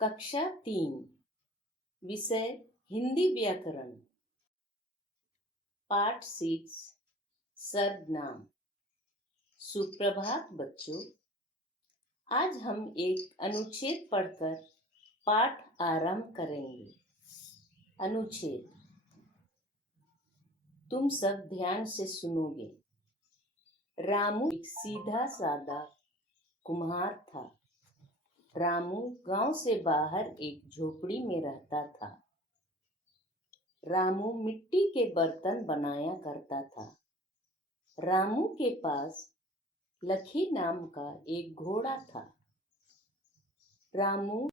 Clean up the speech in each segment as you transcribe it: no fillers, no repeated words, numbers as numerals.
कक्षा 3 विषय हिंदी व्याकरण पाठ 6 सर्वनाम। सुप्रभात बच्चों, आज हम एक अनुच्छेद पढ़कर पाठ आरंभ करेंगे। अनुच्छेद, तुम सब ध्यान से सुनोगे। रामू एक सीधा साधा कुम्हार था। रामू गांव से बाहर एक झोपड़ी में रहता था। रामू मिट्टी के बर्तन बनाया करता था। रामू के पास लखी नाम का एक घोड़ा था। रामू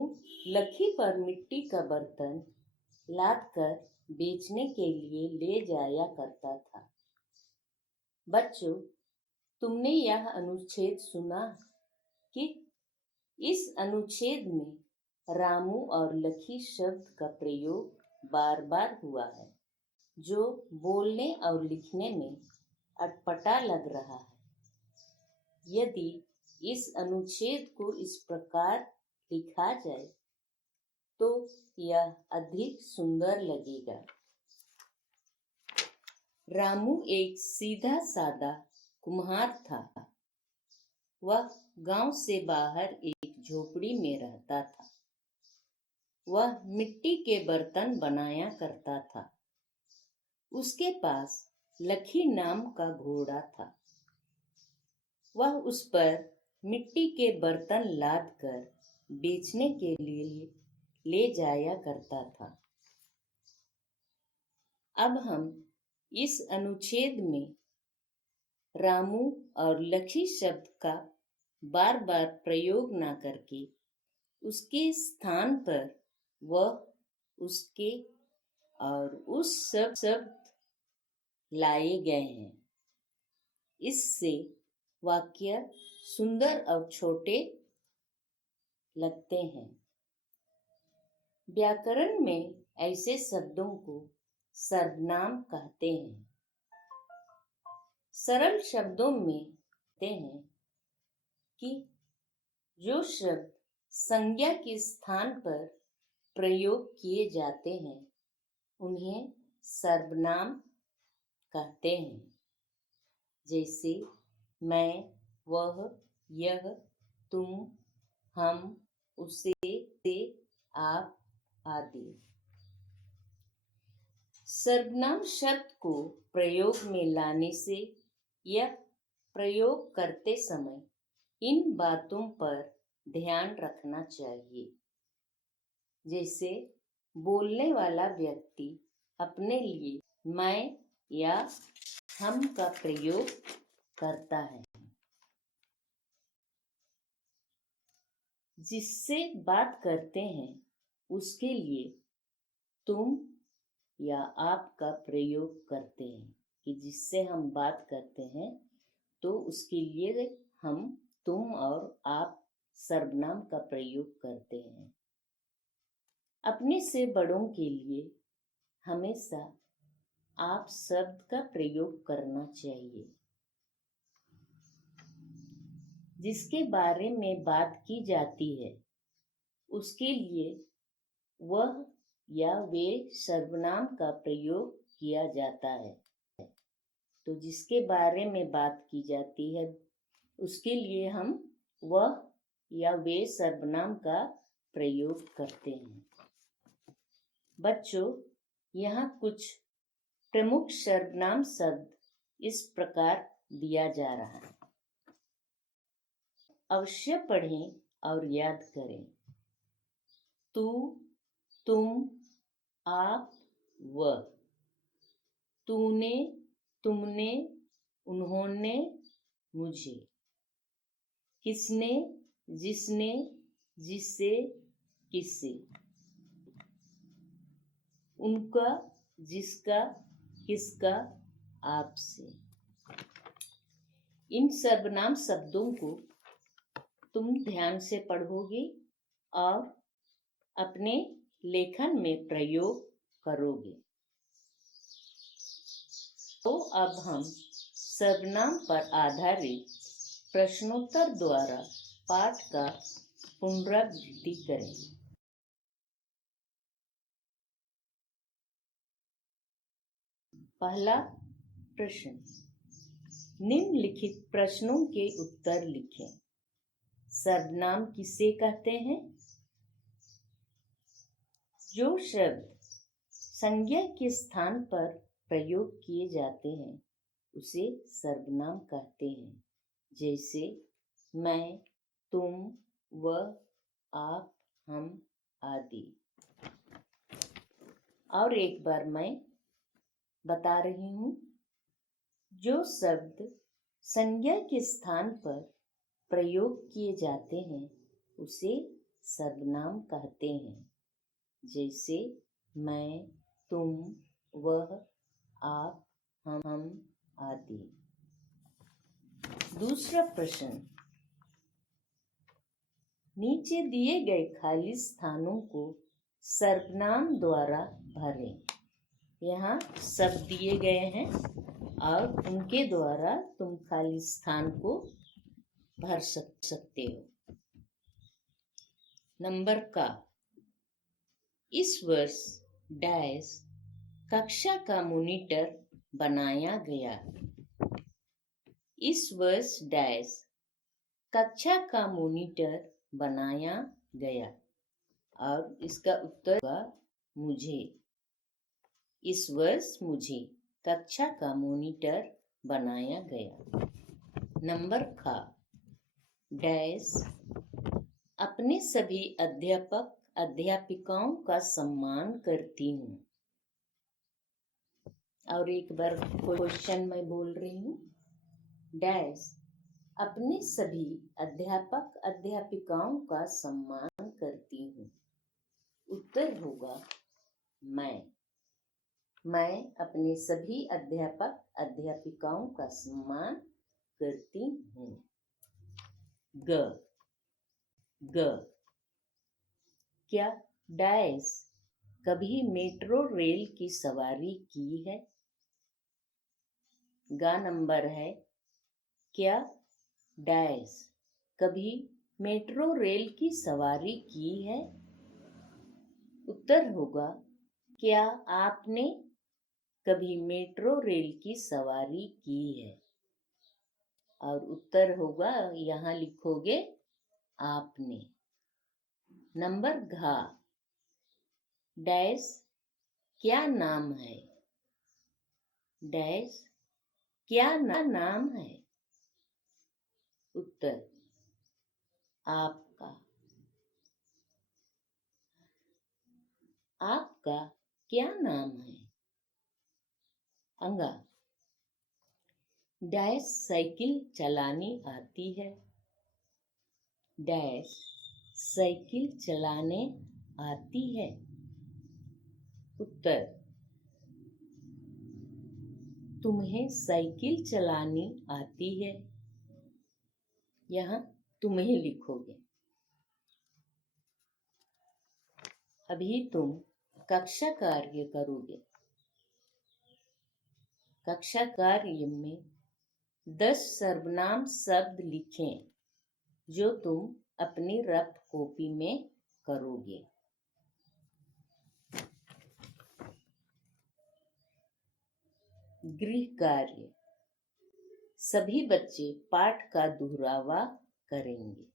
लखी पर मिट्टी का बर्तन लादकर बेचने के लिए ले जाया करता था। बच्चों, तुमने यह अनुच्छेद सुना कि इस अनुच्छेद में रामू और लखी शब्द का प्रयोग बार बार हुआ है, जो बोलने और लिखने में अटपटा लग रहा है। यदि इस अनुच्छेद को इस प्रकार लिखा जाए तो यह अधिक सुंदर लगेगा। रामू एक सीधा साधा कुम्हार था। वह गांव से बाहर एक झोपड़ी में रहता था। वह मिट्टी के बर्तन बनाया करता था। उसके पास लखी नाम का घोड़ा था। वह उस पर मिट्टी के बर्तन लादकर बेचने के लिए ले जाया करता था। अब हम इस अनुच्छेद में रामू और लखी शब्द का बार बार प्रयोग न करके उसके स्थान पर वह, उसके और उस सब शब्द लाए गए हैं। इससे वाक्य सुंदर और छोटे लगते हैं। व्याकरण में ऐसे शब्दों को सर्वनाम कहते हैं। सरल शब्दों में कहते हैं कि जो शब्द संज्ञा के स्थान पर प्रयोग किए जाते हैं उन्हें सर्वनाम कहते हैं। जैसे मैं, वह, यह, तुम, हम, उसे, ते, आप आदि। सर्वनाम शब्द को प्रयोग में लाने से या प्रयोग करते समय इन बातों पर ध्यान रखना चाहिए। जैसे बोलने वाला व्यक्ति अपने लिए मैं या हम का प्रयोग करता है। जिससे बात करते हैं उसके लिए तुम या आप का प्रयोग करते हैं। कि जिससे हम बात करते हैं तो उसके लिए हम तुम और आप सर्वनाम का प्रयोग करते हैं। अपने से बड़ों के लिए हमेशा आप शब्द का प्रयोग करना चाहिए। जिसके बारे में बात की जाती है उसके लिए वह या वे सर्वनाम का प्रयोग किया जाता है। तो जिसके बारे में बात की जाती है उसके लिए हम वह या वे सर्वनाम का प्रयोग करते हैं। बच्चों, यहाँ कुछ प्रमुख सर्वनाम शब्द इस प्रकार दिया जा रहा है। अवश्य पढ़ें और याद करें। तू, तुम, आप, वह। तूने, तुमने, उन्होंने, मुझे। किसने, जिसने, जिससे, किससे। उनका, जिसका, किसका, आपसे। इन सर्वनाम शब्दों को तुम ध्यान से पढ़ोगे और अपने लेखन में प्रयोग करोगे। तो अब हम सर्वनाम पर आधारित प्रश्नोत्तर द्वारा पाठ का पुनरावृत्ति करेंगे। पहला प्रश्न, निम्नलिखित प्रश्नों के उत्तर लिखें। सर्वनाम किसे कहते हैं? जो शब्द संज्ञा के स्थान पर प्रयोग किए जाते हैं उसे सर्वनाम कहते हैं, जैसे मैं, तुम, वह, आप, हम आदि। और एक बार मैं बता रही हूँ, जो शब्द संज्ञा के स्थान पर प्रयोग किए जाते हैं उसे सर्वनाम कहते हैं, जैसे मैं, तुम, वह, आप, हम आदि। दूसरा प्रश्न, नीचे दिए गए खाली स्थानों को सर्वनाम द्वारा भरें। यहाँ सब दिए गए हैं और उनके द्वारा तुम खाली स्थान को भर सकते हो। नंबर का, इस वर्ष डैश कक्षा का मॉनिटर बनाया गया। इस वर्ष डैश कक्षा का मॉनिटर बनाया गया। और इसका उत्तर होगा मुझे। इस वर्ष मुझे कक्षा का मॉनिटर बनाया गया। नंबर का, डैश अपने सभी अध्यापक अध्यापिकाओं का सम्मान करती हूँ। और एक बार क्वेश्चन मैं बोल रही हूँ, डैश अपने सभी अध्यापक अध्यापिकाओं का सम्मान करती हूँ। उत्तर होगा मैं अपने सभी अध्यापक अध्यापिकाओं का सम्मान करती हूँ। ग, क्या डैश कभी मेट्रो रेल की सवारी की है? गा नंबर है, क्या डैश कभी मेट्रो रेल की सवारी की है? उत्तर होगा, क्या आपने कभी मेट्रो रेल की सवारी की है? और उत्तर होगा, यहाँ लिखोगे आपने। नंबर घा, डैश क्या नाम है? डैश क्या नाम है? उत्तर आपका। आपका क्या नाम है? अंगा, डैश साइकिल चलानी आती है। डैश साइकिल चलाने आती है। उत्तर, तुम्हें साइकिल चलानी आती है। यहाँ तुम्हें लिखोगे। अभी तुम कक्षा कार्य करोगे। कक्षा कार्य में 10 सर्वनाम शब्द लिखें जो तुम अपनी रफ कॉपी में करोगे। गृह कार्य, सभी बच्चे पाठ का दोहरावा करेंगे।